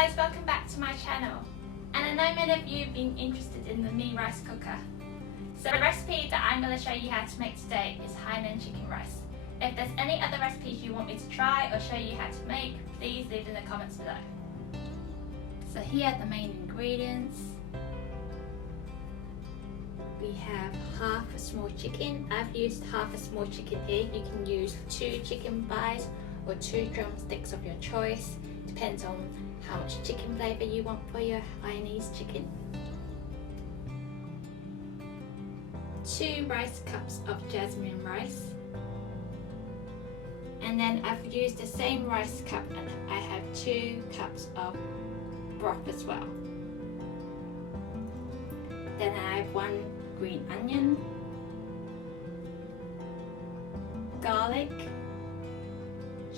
guys, welcome back to my channel. And I know many of you have been interested in the Mijia rice cooker. So the recipe that I'm going to show you how to make today is Hainanese chicken rice. If there's any other recipes you want me to try or show you how to make, please leave in the comments below. So here are the main ingredients. We have half a small chicken. I've used half a small chicken here. You can use 2 chicken thighs or 2 drumsticks of your choice. Depends on how much chicken flavour you want for your Hainanese chicken. 2 rice cups of Jasmine rice. And then I've used the same rice cup and I have 2 cups of broth as well. Then I have 1 green onion, garlic,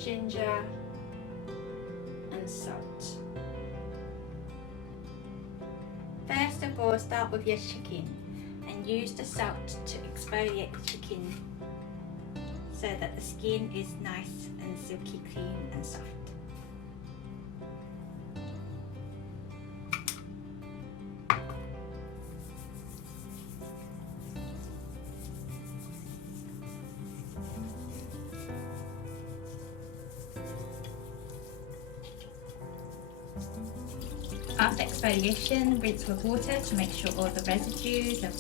ginger and salt. First of all, start with your chicken and use the salt to exfoliate the chicken so that the skin is nice and silky clean and soft. After exfoliation, rinse with water to make sure all the residues of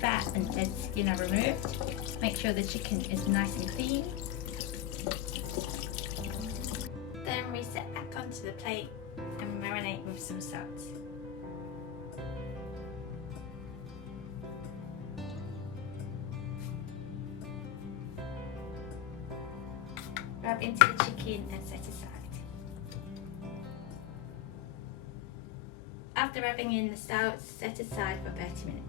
fat and dead skin are removed. Make sure the chicken is nice and clean. Then reset back onto the plate and marinate with some salt. Rub into the chicken and set aside. After rubbing in the salt, set aside for 30 minutes.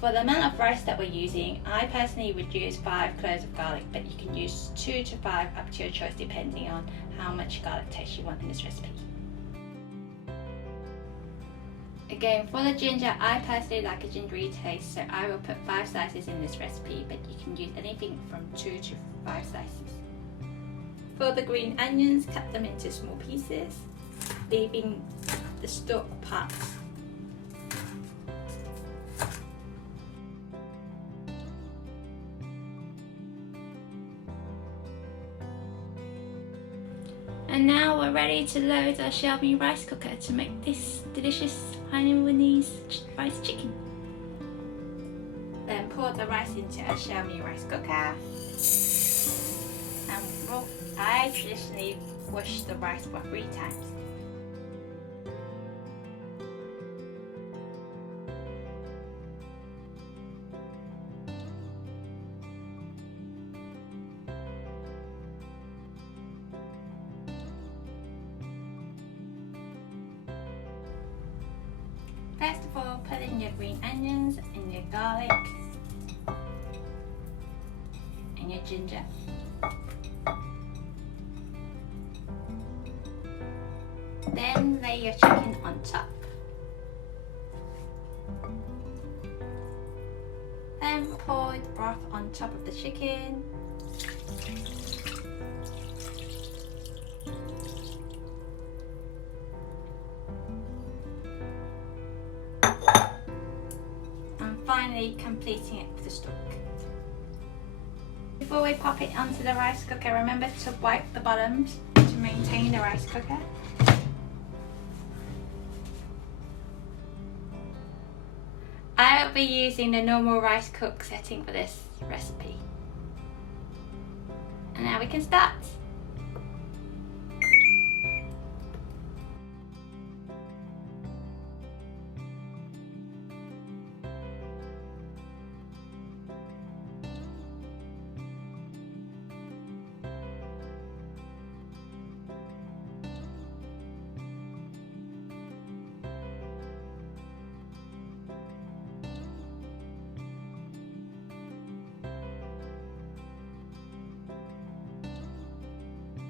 For the amount of rice that we're using, I personally would use 5 cloves of garlic, but you can use 2 to 5 up to your choice depending on how much garlic taste you want in this recipe. Again, for the ginger, I personally like a gingery taste, so I will put 5 slices in this recipe, but you can use anything from 2 to 5 slices. For the green onions, cut them into small pieces, leaving the stalk parts. And now we're ready to load our Xiaomi rice cooker to make this delicious Hainanese rice chicken. Then pour the rice into a Xiaomi rice cooker. And I traditionally wash the rice for 3 times. First of all, put in your green onions and your garlic and your ginger. Then lay your chicken on top. Then pour the broth on top of the chicken. Finally completing it with the stock. Before we pop it onto the rice cooker, remember to wipe the bottoms to maintain the rice cooker. I will be using the normal rice cook setting for this recipe. And now we can start.